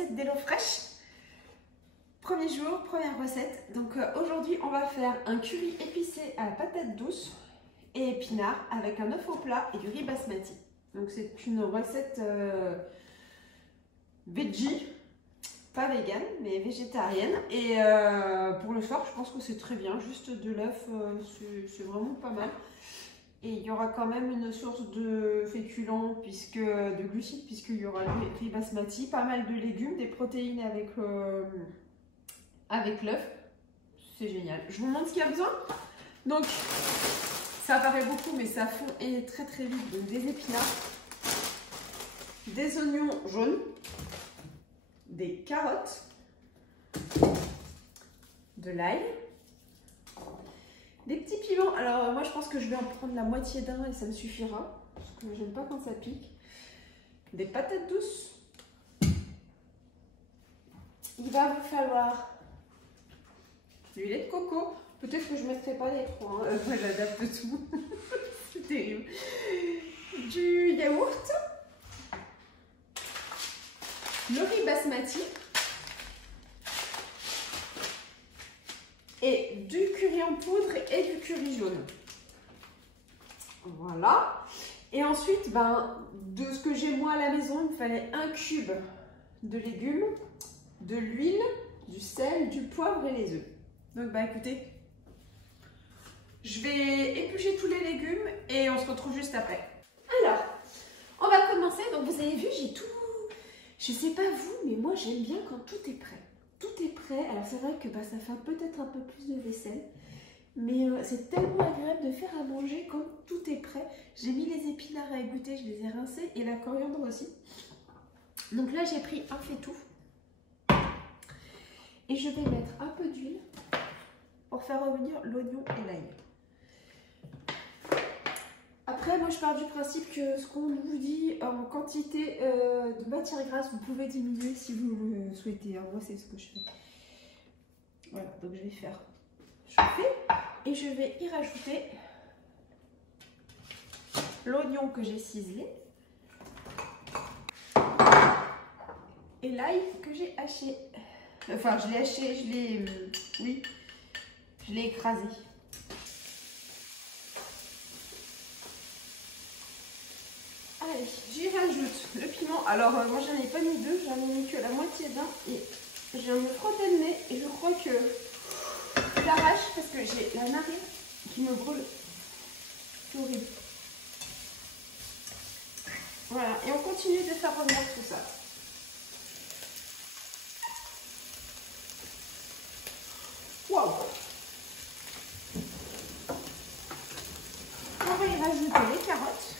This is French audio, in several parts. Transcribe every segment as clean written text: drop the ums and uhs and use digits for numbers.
recette d'HelloFresh. Premier jour, première recette. Donc aujourd'hui, on va faire un curry épicé à la patate douce et épinards avec un œuf au plat et du riz basmati. Donc c'est une recette veggie, pas vegan, mais végétarienne. Et pour le soir, je pense que c'est très bien. Juste de l'œuf, c'est vraiment pas mal. Et il y aura quand même une source de féculents, de glucides, puisqu'il y aura le riz basmati, pas mal de légumes, des protéines avec l'œuf. C'est génial. Je vous montre ce qu'il y a besoin. Donc, ça paraît beaucoup, mais ça fond et très très vite. Donc, des épinards, des oignons jaunes, des carottes, de l'ail, des petits piments. Alors moi je pense que je vais en prendre la moitié d'un et ça me suffira, parce que j'aime pas quand ça pique. Des patates douces. Il va vous falloir du lait de coco. Peut-être que je ne mettrai pas l'écran, hein. Moi j'adapte tout. C'est terrible. Du yaourt. Le riz basmati. Et du curry en poudre et du curry jaune. Voilà. Et ensuite, de ce que j'ai moi à la maison, il me fallait un cube de légumes, de l'huile, du sel, du poivre et les œufs. Donc écoutez, je vais éplucher tous les légumes et on se retrouve juste après. Alors, on va commencer. Donc vous avez vu, j'ai tout... Je sais pas vous, mais moi j'aime bien quand tout est prêt. Tout est prêt. Alors c'est vrai que ça fait peut-être un peu plus de vaisselle, mais c'est tellement agréable de faire à manger quand tout est prêt. J'ai mis les épinards à égoutter, je les ai rincés, et la coriandre aussi. Donc là j'ai pris un faitout et je vais mettre un peu d'huile pour faire revenir l'oignon et l'ail. Après, moi je pars du principe que ce qu'on vous dit en quantité de matière grasse, vous pouvez diminuer si vous le souhaitez. Hein. Moi c'est ce que je fais. Voilà, donc je vais faire chauffer et je vais y rajouter l'oignon que j'ai ciselé et l'ail que j'ai haché. Enfin, je l'ai haché, je l'ai écrasé. Allez, j'y rajoute le piment. Alors, moi, j'en ai pas mis deux, j'en ai mis que la moitié d'un. Et je viens me frotter le nez et je crois que j'arrache parce que j'ai la narine qui me brûle. C'est horrible. Voilà, et on continue de faire revenir tout ça. Waouh! On va y rajouter les carottes.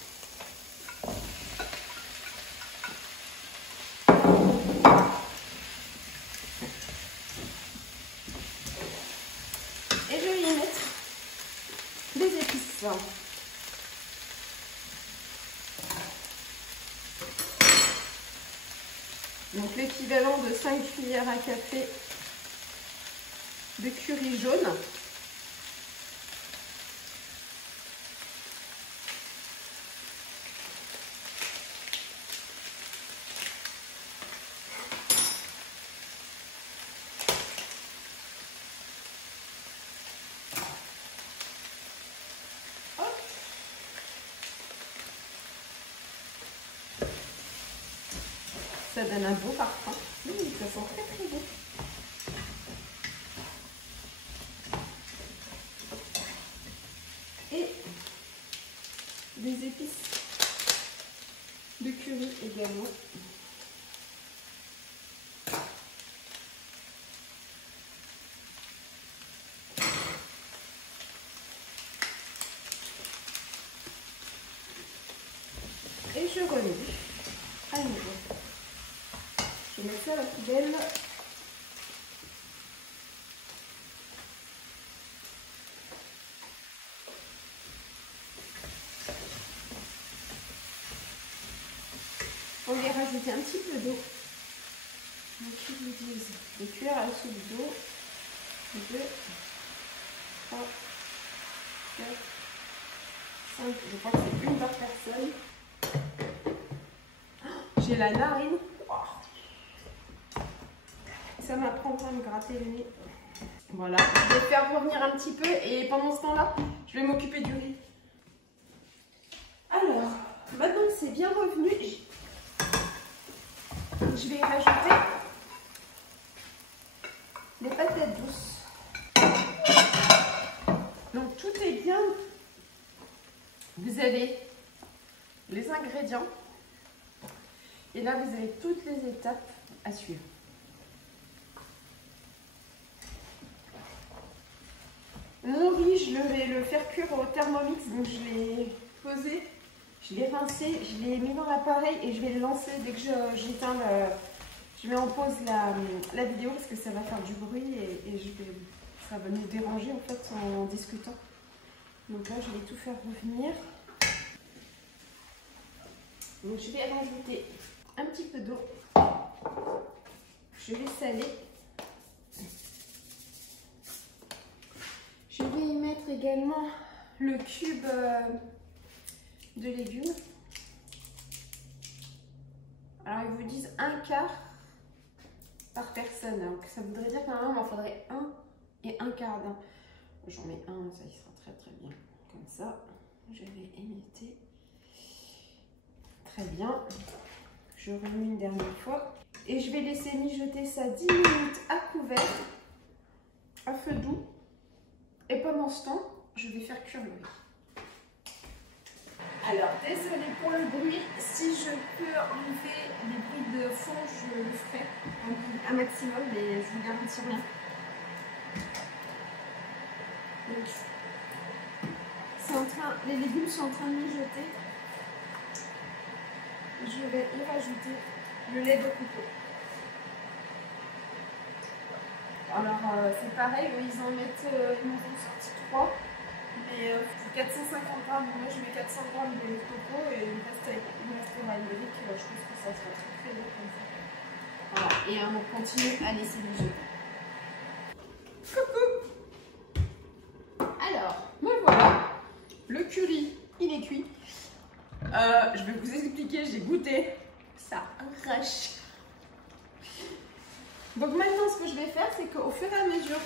Donc l'équivalent de 5 cuillères à café de curry jaune. Ça donne un beau parfum. Ça sent très très bon. Et des épices de curry également. Et je relis à nouveau. Je vais mettre ça à la poubelle. On va y rajouter un petit peu d'eau. Des cuillères à soupe d'eau. 2, 3, 4, 5. Je crois que c'est une par personne. J'ai la narine. ça m'apprendra à me gratter le nez. Voilà, je vais faire revenir un petit peu et pendant ce temps-là, je vais m'occuper du riz. Alors, maintenant que c'est bien revenu, je vais rajouter les patates douces. Donc tout est bien. Vous avez les ingrédients et là vous avez toutes les étapes à suivre. Mon riz, je vais le faire cuire au Thermomix, donc je l'ai posé, je l'ai rincé, je l'ai mis dans l'appareil et je vais le lancer dès que j'éteins je mets en pause la vidéo parce que ça va faire du bruit et ça va nous déranger en fait en discutant. Donc là je vais tout faire revenir. Donc je vais rajouter un petit peu d'eau. Je vais saler. Je vais y mettre également le cube de légumes. Alors ils vous disent 1/4 par personne. Donc ça voudrait dire que normalement il m'en faudrait 1 et 1/4 d'un. J'en mets un, ça y sera très très bien. Comme ça, je vais émietter. Très bien. Je remue une dernière fois. Et je vais laisser mijoter ça 10 minutes à couvert, à feu doux. Et pendant ce temps, je vais faire cuire le riz. Alors, désolée pour le bruit. Si je peux enlever les bruits de fond, je le ferai un maximum, mais je vous garantis rien. Donc, les légumes sont en train de mijoter. Je vais y rajouter le lait de coco. Alors c'est pareil, ils en mettent, ils m'en ont sorti 3, mais 450 grammes, moi je mets 400 grammes de lait de coco et il me restera une brique, je pense que ça sera très très bon comme ça. Voilà, et on continue à laisser mijoter. Coucou! Alors, me voilà, le curry, il est cuit. Je vais vous expliquer, j'ai goûté, ça arrache. Donc maintenant ce que je vais faire, c'est qu'au fur et à mesure,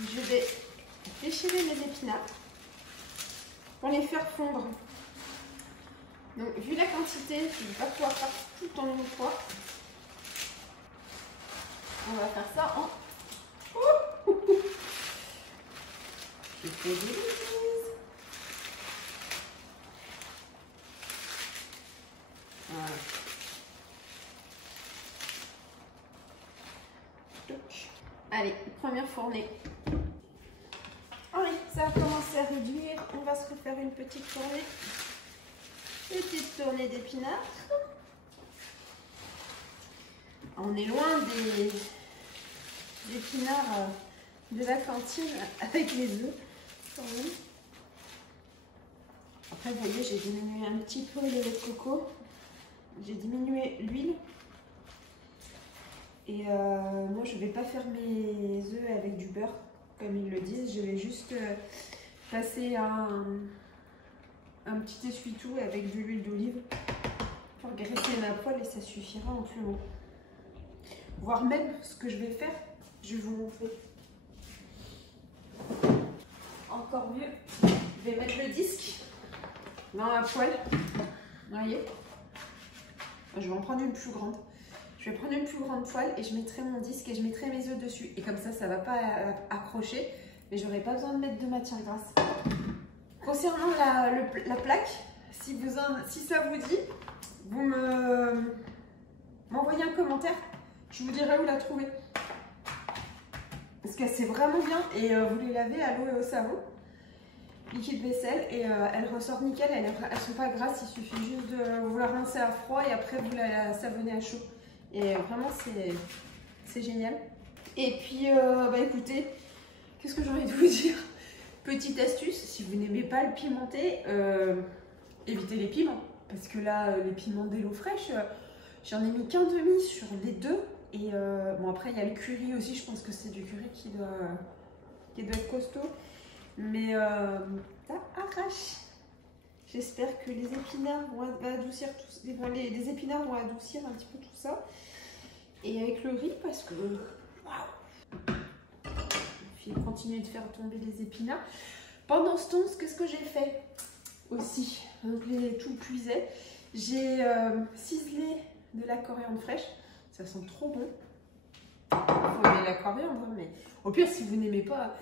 je vais déchirer mes épinards pour les faire fondre. Donc vu la quantité, je ne vais pas pouvoir faire tout en une fois. On va faire ça en... Je fais des bises. Voilà. Allez, première fournée. Allez, ça a commencé à réduire. On va se refaire une petite tournée. Une petite tournée d'épinards. On est loin des épinards de la cantine avec les œufs. Après, vous voyez, j'ai diminué un petit peu le lait de coco. J'ai diminué l'huile. Et moi, je ne vais pas faire mes œufs avec du beurre, comme ils le disent. Je vais juste passer un petit essuie-tout avec de l'huile d'olive pour graisser ma poêle et ça suffira amplement. Voire même ce que je vais faire, je vais vous montrer. Encore mieux, je vais mettre le disque dans la poêle. Vous voyez? Je vais en prendre une plus grande. Je vais prendre une plus grande poêle et je mettrai mon disque et je mettrai mes œufs dessus. Et comme ça, ça ne va pas accrocher, mais j'aurai pas besoin de mettre de matière grasse. Concernant la plaque, si ça vous dit, vous m'envoyez un commentaire. Je vous dirai où la trouver. Parce qu'elle c'est vraiment bien et vous les lavez à l'eau et au savon. Liquide vaisselle et elle ressort nickel. Elles ne sont pas grasses, il suffit juste de vous la rincer à froid et après vous la savonnez à chaud. Et vraiment, c'est génial. Et puis, bah écoutez, qu'est-ce que j'ai envie de vous dire? Petite astuce, si vous n'aimez pas le pimenté, évitez les piments. Parce que là, les piments d'Hello Fresh, j'en ai mis qu'un demi sur les deux. Et bon, après, il y a le curry aussi. Je pense que c'est du curry qui doit être costaud. Mais ça arrache. J'espère que les épinards vont adoucir les épinards vont adoucir un petit peu tout ça. Et avec le riz, parce que puis continuer de faire tomber les épinards. Pendant ce temps, qu'est-ce que j'ai fait aussi? Donc tout cuisait. J'ai ciselé de la coriandre fraîche. Ça sent trop bon. Faut aimer la coriandre, mais au pire, si vous n'aimez pas.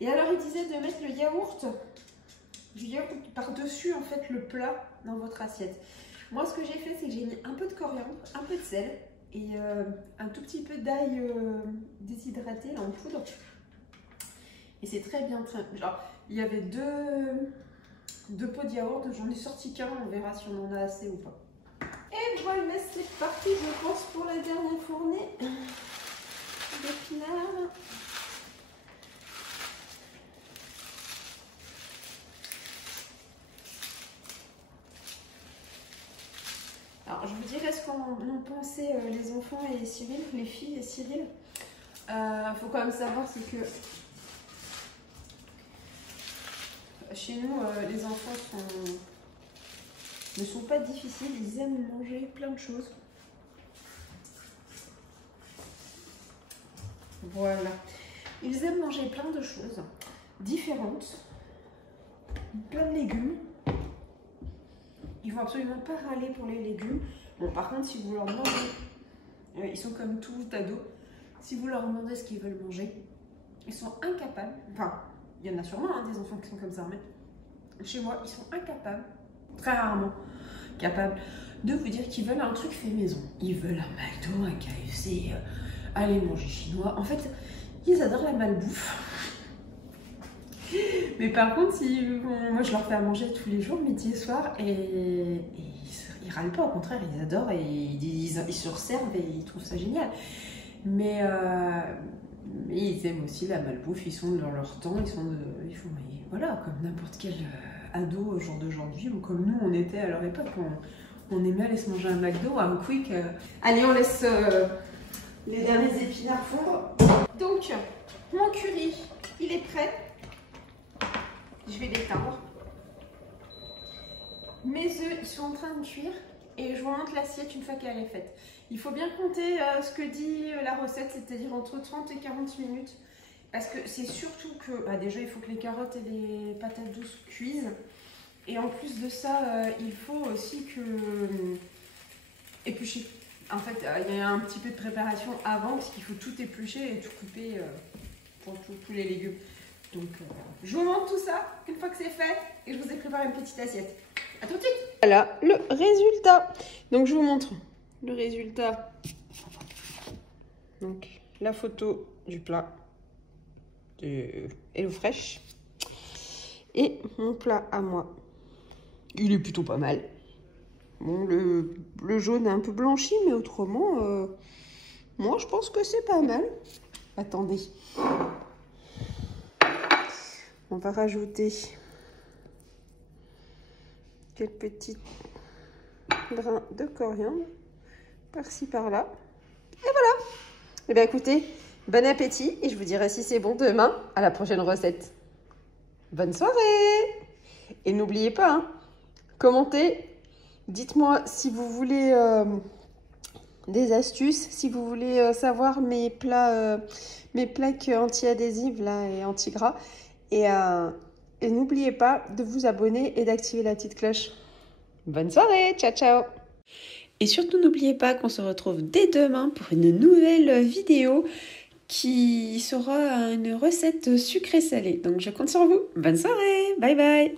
Et alors, il disait de mettre du yaourt par-dessus en fait le plat dans votre assiette. Moi, ce que j'ai fait, c'est que j'ai mis un peu de coriandre, un peu de sel et un tout petit peu d'ail déshydraté là, en poudre. Et c'est très bien. Genre, il y avait deux pots de yaourt, j'en ai sorti qu'un, on verra si on en a assez ou pas. Et voilà, c'est parti, je pense, pour la dernière fournée d'épinards. Alors, je vous dirai ce qu'en ont pensé les enfants et Cyril, les filles et Cyril. Faut quand même savoir, c'est que chez nous, les enfants ne sont pas difficiles, ils aiment manger plein de choses. Voilà. Ils aiment manger plein de choses différentes, plein de légumes. Ils vont absolument pas râler pour les légumes. Bon, par contre, si vous leur demandez, ils sont comme tout ado, si vous leur demandez ce qu'ils veulent manger, ils sont incapables. Enfin, il y en a sûrement des enfants qui sont comme ça, mais chez moi, ils sont incapables, très rarement capables, de vous dire qu'ils veulent un truc fait maison. Ils veulent un McDo, un KFC, aller manger chinois. En fait, ils adorent la malbouffe. Mais par contre, moi je leur fais à manger tous les jours, midi et soir, et ils râlent pas, au contraire, ils adorent et ils se resservent et ils trouvent ça génial. Mais ils aiment aussi la malbouffe, ils sont dans leur temps, voilà, comme n'importe quel ado au jour d'aujourd'hui, ou comme nous on était à leur époque, on aimait aller se manger un McDo, un Quick. Allez, on laisse les derniers épinards fondre. Donc, mon curry, il est prêt. Je vais l'éteindre. Mes œufs, ils sont en train de cuire et je vous montre l'assiette une fois qu'elle est faite. Il faut bien compter ce que dit la recette, c'est-à-dire entre 30 et 40 minutes. Parce que c'est surtout que, déjà, il faut que les carottes et les patates douces cuisent. Et en plus de ça, il faut aussi éplucher. En fait, il y a un petit peu de préparation avant parce qu'il faut tout éplucher et tout couper pour tous les légumes. Donc, je vous montre tout ça une fois que c'est fait et je vous ai préparé une petite assiette. À tout de suite. Voilà le résultat. Donc, je vous montre le résultat. Donc, la photo du plat de Hello Fresh et mon plat à moi. Il est plutôt pas mal. Bon, le jaune est un peu blanchi, mais autrement, moi, je pense que c'est pas mal. Attendez. On va rajouter quelques petits brins de coriandre par-ci par-là. Et voilà. Et bien écoutez, bon appétit et je vous dirai si c'est bon demain à la prochaine recette. Bonne soirée. Et n'oubliez pas, commentez, dites-moi si vous voulez des astuces, si vous voulez savoir mes plaques anti-adhésives là et anti-gras. Et n'oubliez pas de vous abonner et d'activer la petite cloche. Bonne soirée, ciao ciao. Et surtout n'oubliez pas qu'on se retrouve dès demain pour une nouvelle vidéo qui sera une recette sucrée salée. Donc je compte sur vous. Bonne soirée, bye bye.